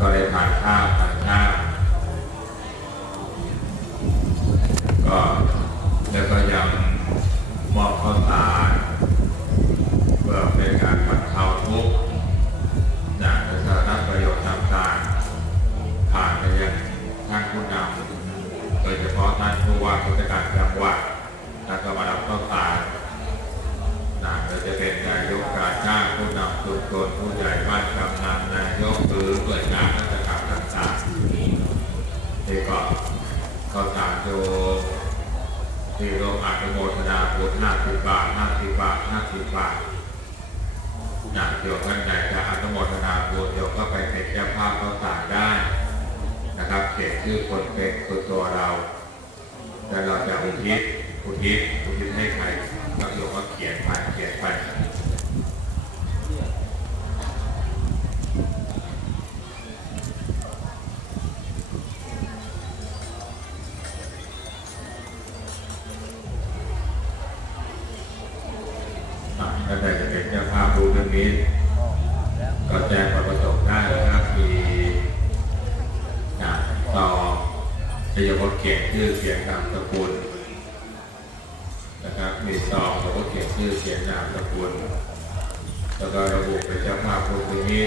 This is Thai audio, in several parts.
ก็ได้ทานข้าวทานข้าวก็แล้วก็ยังมอบข้าวสารเพื่อเป็นการบรรเทาทุกข์นะและสาธารณประโยชน์ต่างๆผ่านไปยังท่านผู้นำโดยเฉพาะท่านผู้ว่าราชการจังหวัดแล้วก็มารับข้าวสารนะเราจะเป็นนายกการจ้างผู้นำชุมชนผู้ใหญ่บ้านกำนันนายกหรือหน่วยงานราชการต่างๆนี่ก็ข้าวสารโยม ที่เราอนุโมทนาบุญ50บาท50บาท50บาทนะโยมท่านไหนจะอนุโมทนาบุญโยวก็ไปเป็นเจ้าภาพข้าวสางได้นะครับเขียนชื่อคนเป็นคือตัวเรา แต่เราจะอุทิศอุทิศอุทิศให้ใครก็โยวก็เขียนไปเขียนไป อะถ้าใครจะเป็นเจ้าภาพรู้เรื่องนี้ ก็แจ้งความประสงค์ได้นะครับ มีอะต่อจะยกเขียนชื่อเขียนนามสกุลนะครับ มีต่อแล้วก็เขียนชื่อเขียนนามสกุลแล้วก็ระบุเป็นเจ้าภาพรู้เรื่องนี้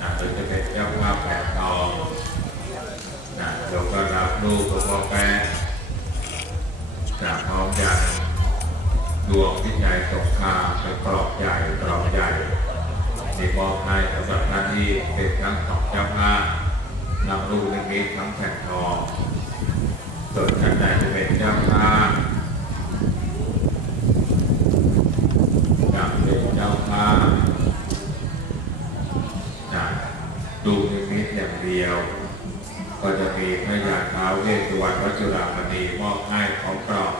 อะจะเป็นเจ้าภาพแผ่นทองนะเราก็รับรูปหลวงพ่อแป๊ะนะพร้อมยันดวงวิจัยสงครามเป็นกรอบใหญ่กรอบใหญ่ ในมอบให้สำหรับท่านที่เป็นทั้งสองเจ้าภาพนำรูปนิมิตทั้งแผ่นทองส่วนท่านใดจะเป็นเจ้าภาพจะเป็นเจ้าภาพจะดูนิมิตอย่างเดียว ก็จะมีพระยาเท้าวเวสสุวรรณวัจุรามณีมอบให้ของกรอบ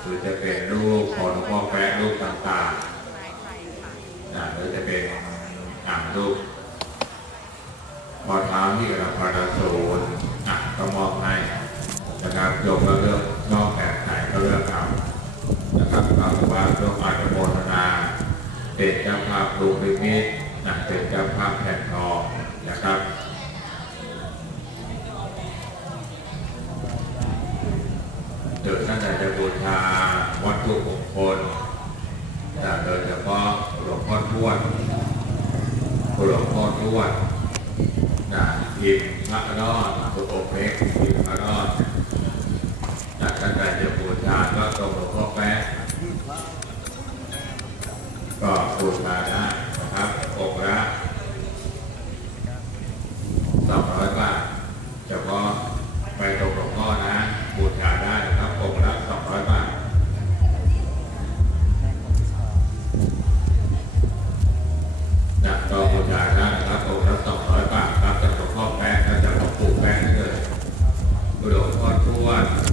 หรือจะเป็นรูปของหลวงพ่อแป๊ะรูปต่างๆนะหรือจะเป็น อ่างรูพอเท้าที่กระพราสูนอะก็มอบให้นะครับโยมก็เลือกชอบแบบไหนก็เลือกเอานะครับเอาเป็นว่าโยมองอาจจะโมทนาเป็นเจ้าภาพรูปนิมิตนะเป็นเจ้าภาพแผ่นทองนะครับหรือท่านใดจะบูชาวัตถุมงคลแต่โดยเฉพาะหลวงพ่อทวด หลวงพ่อทวดนะทีมพระรอดตัวอเล็กทีมพระรอดจากกานใดจะบูชาก็ตรงหลวงพ่อแป๊ะก็บูชาได้ อยบาท